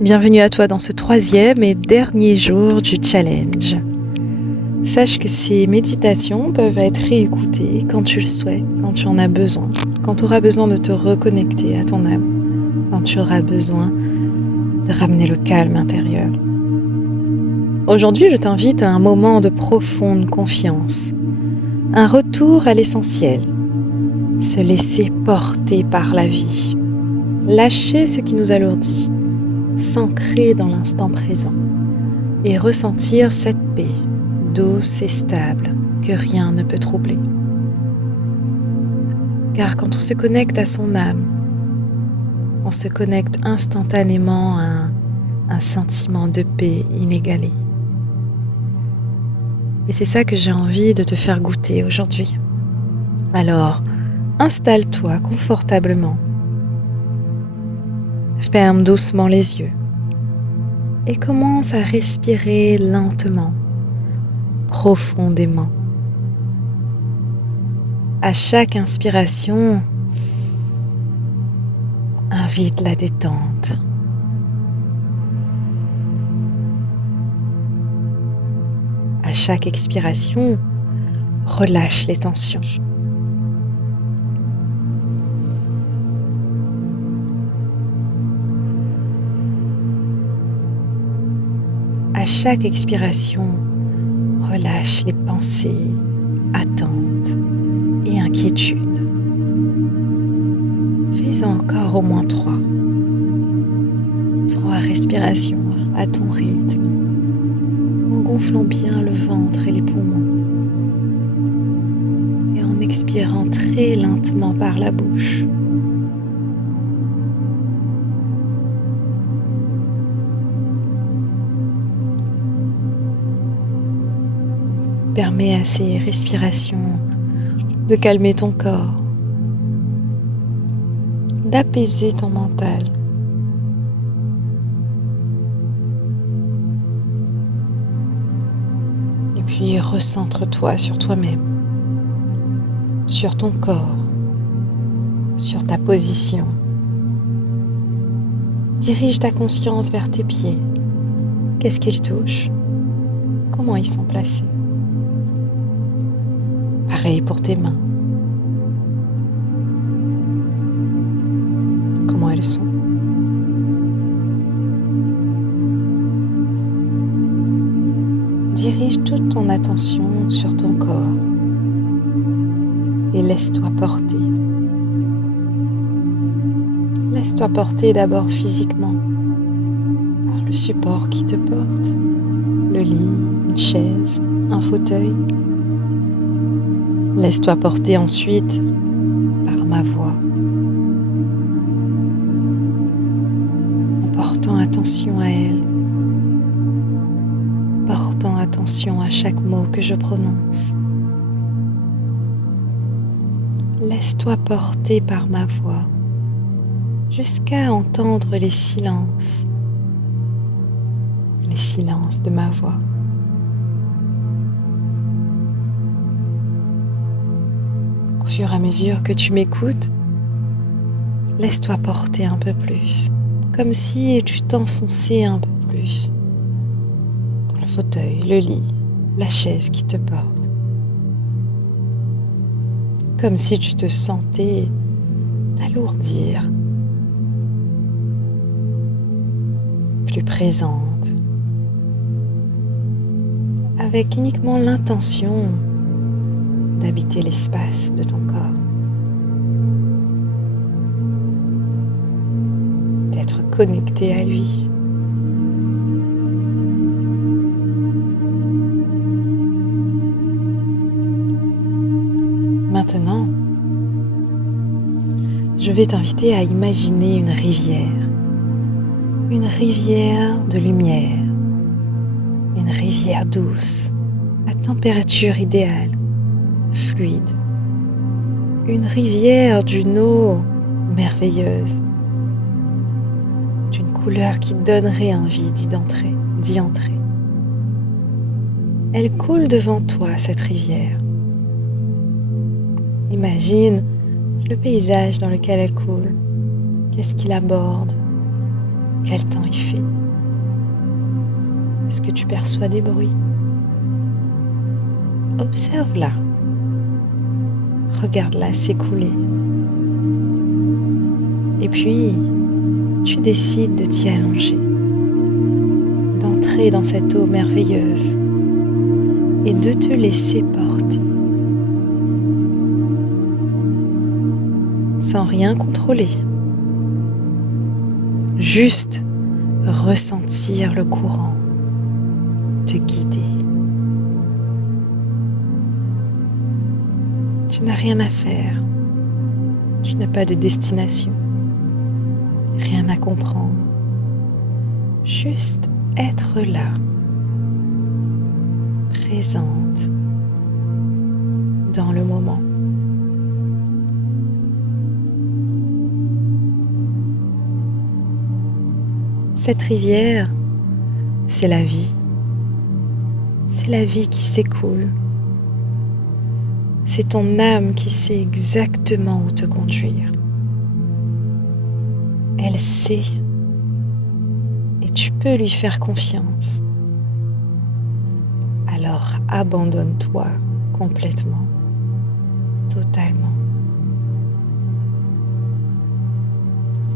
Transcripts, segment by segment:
Bienvenue à toi dans ce 3e et dernier jour du challenge. Sache que ces méditations peuvent être réécoutées quand tu le souhaites, quand tu en as besoin, quand tu auras besoin de te reconnecter à ton âme, quand tu auras besoin de ramener le calme intérieur. Aujourd'hui, je t'invite à un moment de profonde confiance, un retour à l'essentiel, se laisser porter par la vie, lâcher ce qui nous alourdit, s'ancrer dans l'instant présent et ressentir cette paix douce et stable que rien ne peut troubler. Car quand on se connecte à son âme, on se connecte instantanément à un sentiment de paix inégalé. Et c'est ça que j'ai envie de te faire goûter aujourd'hui. Alors, installe-toi confortablement. Ferme doucement les yeux et commence à respirer lentement, profondément. À chaque inspiration, invite la détente. À chaque expiration, relâche les tensions. À chaque expiration, relâche les pensées, attentes et inquiétudes. Fais-en encore au moins 3. 3 respirations à ton rythme, en gonflant bien le ventre et les poumons et en expirant très lentement par la bouche. Permets à ces respirations de calmer ton corps, d'apaiser ton mental. Et puis recentre-toi sur toi-même, sur ton corps, sur ta position. Dirige ta conscience vers tes pieds. Qu'est-ce qu'ils touchent? Comment ils sont placés? Pareil pour tes mains. Comment elles sont? Dirige toute ton attention sur ton corps et laisse-toi porter. Laisse-toi porter d'abord physiquement par le support qui te porte, le lit, une chaise, un fauteuil. Laisse-toi porter ensuite par ma voix, en portant attention à elle, portant attention à chaque mot que je prononce. Laisse-toi porter par ma voix, jusqu'à entendre les silences de ma voix. Au fur et à mesure que tu m'écoutes, laisse-toi porter un peu plus, comme si tu t'enfonçais un peu plus dans le fauteuil, le lit, la chaise qui te porte. Comme si tu te sentais t'alourdir, plus présente, avec uniquement l'intention d'habiter l'espace de ton corps, d'être connecté à lui. Maintenant, je vais t'inviter à imaginer une rivière de lumière, une rivière douce, à température idéale, fluide, une rivière d'une eau merveilleuse, d'une couleur qui donnerait envie d'y entrer. Elle coule devant toi, cette rivière. Imagine le paysage dans lequel elle coule. Qu'est-ce qu'il aborde? Quel temps il fait? Est-ce que tu perçois des bruits? Observe-la. Regarde-la s'écouler. Et puis, tu décides de t'y allonger, d'entrer dans cette eau merveilleuse et de te laisser porter, sans rien contrôler, juste ressentir le courant te guider. Tu n'as rien à faire, tu n'as pas de destination, rien à comprendre, juste être là, présente dans le moment. Cette rivière, c'est la vie. C'est la vie qui s'écoule. C'est ton âme qui sait exactement où te conduire. Elle sait et tu peux lui faire confiance. Alors abandonne-toi complètement, totalement.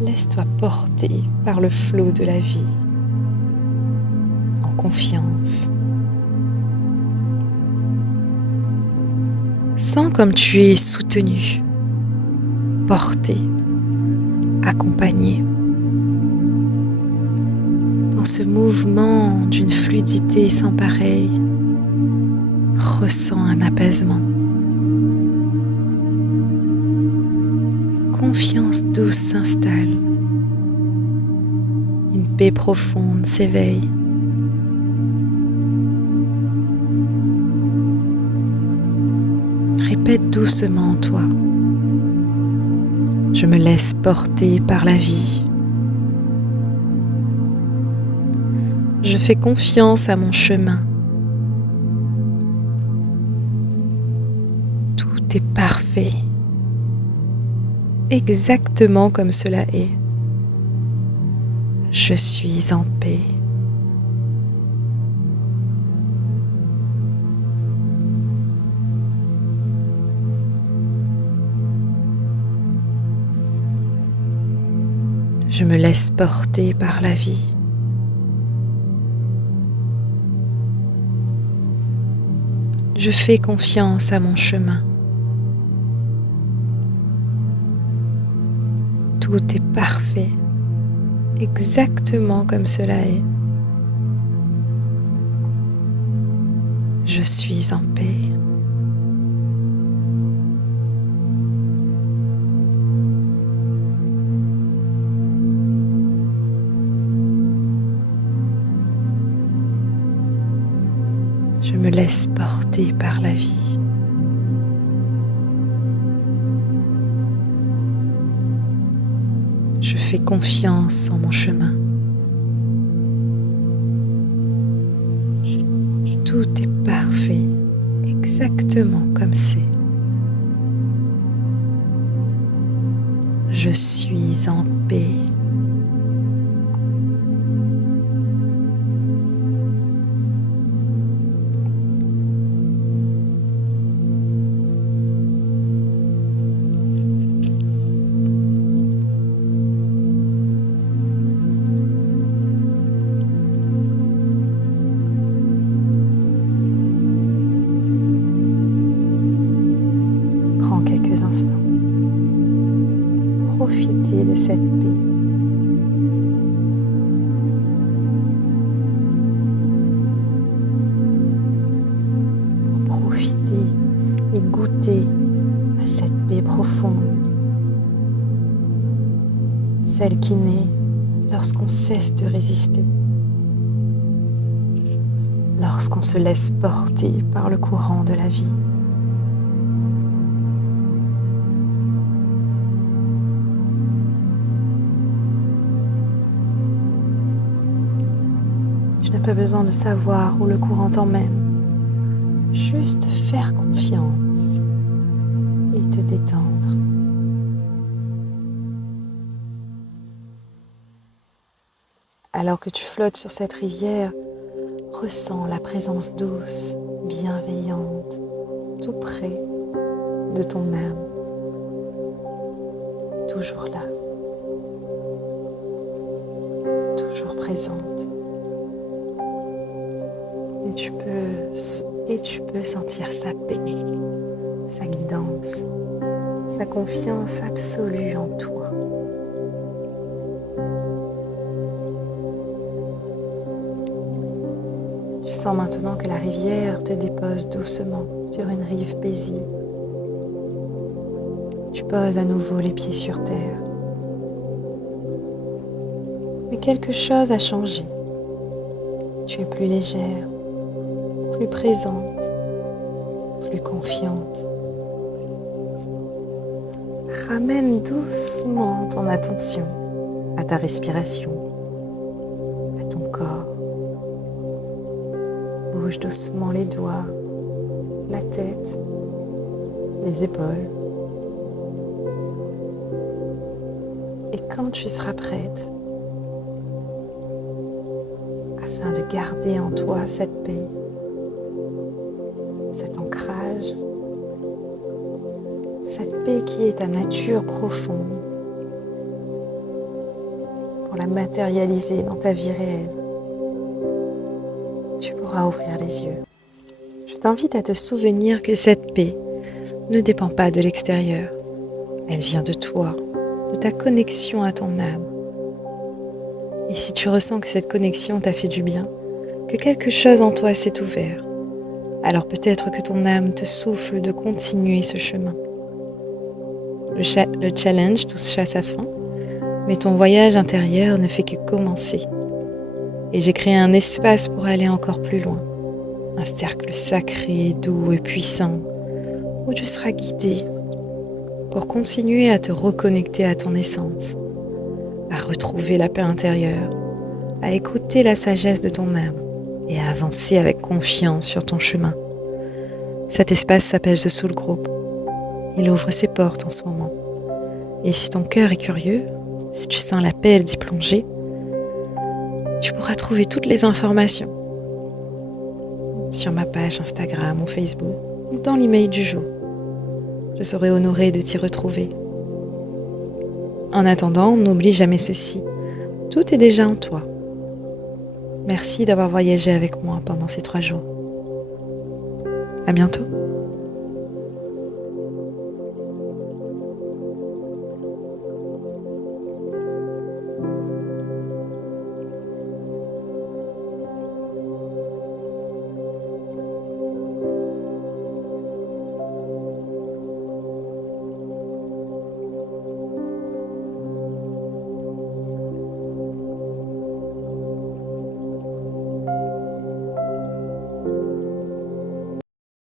Laisse-toi porter par le flot de la vie, en confiance. Sens comme tu es soutenu, porté, accompagné. Dans ce mouvement d'une fluidité sans pareil, ressens un apaisement. Confiance douce s'installe. Une paix profonde s'éveille. Répète doucement en toi. Je me laisse porter par la vie. Je fais confiance à mon chemin. Tout est parfait, exactement comme cela est. Je suis en paix. Je me laisse porter par la vie. Je fais confiance à mon chemin. Tout est parfait, exactement comme cela est. Je suis en paix. Je me laisse porter par la vie. Je fais confiance en mon chemin. Tout est parfait, exactement comme c'est. Je suis en paix. Quelques instants. Profitez de cette paix. Pour profiter et goûter à cette paix profonde. Celle qui naît lorsqu'on cesse de résister. Lorsqu'on se laisse porter par le courant de la vie. Tu n'as pas besoin de savoir où le courant t'emmène. Juste faire confiance et te détendre. Alors que tu flottes sur cette rivière, ressens la présence douce, bienveillante, tout près de ton âme, toujours là, toujours présente. Et tu peux sentir sa paix, sa guidance, sa confiance absolue en toi. Tu sens maintenant que la rivière te dépose doucement sur une rive paisible. Tu poses à nouveau les pieds sur terre. Mais quelque chose a changé. Tu es plus légère, plus présente, plus confiante. Ramène doucement ton attention à ta respiration, à ton corps. Bouge doucement les doigts, la tête, les épaules. Et quand tu seras prête, afin de garder en toi cette paix, cet ancrage, cette paix qui est ta nature profonde, pour la matérialiser dans ta vie réelle, tu pourras ouvrir les yeux. Je t'invite à te souvenir que cette paix ne dépend pas de l'extérieur. Elle vient de toi, de ta connexion à ton âme. Et si tu ressens que cette connexion t'a fait du bien, que quelque chose en toi s'est ouvert, alors peut-être que ton âme te souffle de continuer ce chemin. Le challenge touche à sa fin, mais ton voyage intérieur ne fait que commencer. Et j'ai créé un espace pour aller encore plus loin. Un cercle sacré, doux et puissant, où tu seras guidé pour continuer à te reconnecter à ton essence, à retrouver la paix intérieure, à écouter la sagesse de ton âme et à avancer avec confiance sur ton chemin. Cet espace s'appelle The Soul Group. Il ouvre ses portes en ce moment. Et si ton cœur est curieux, si tu sens l'appel d'y plonger, tu pourras trouver toutes les informations sur ma page Instagram ou Facebook ou dans l'email du jour. Je serai honorée de t'y retrouver. En attendant, n'oublie jamais ceci. Tout est déjà en toi. Merci d'avoir voyagé avec moi pendant ces 3 jours. À bientôt.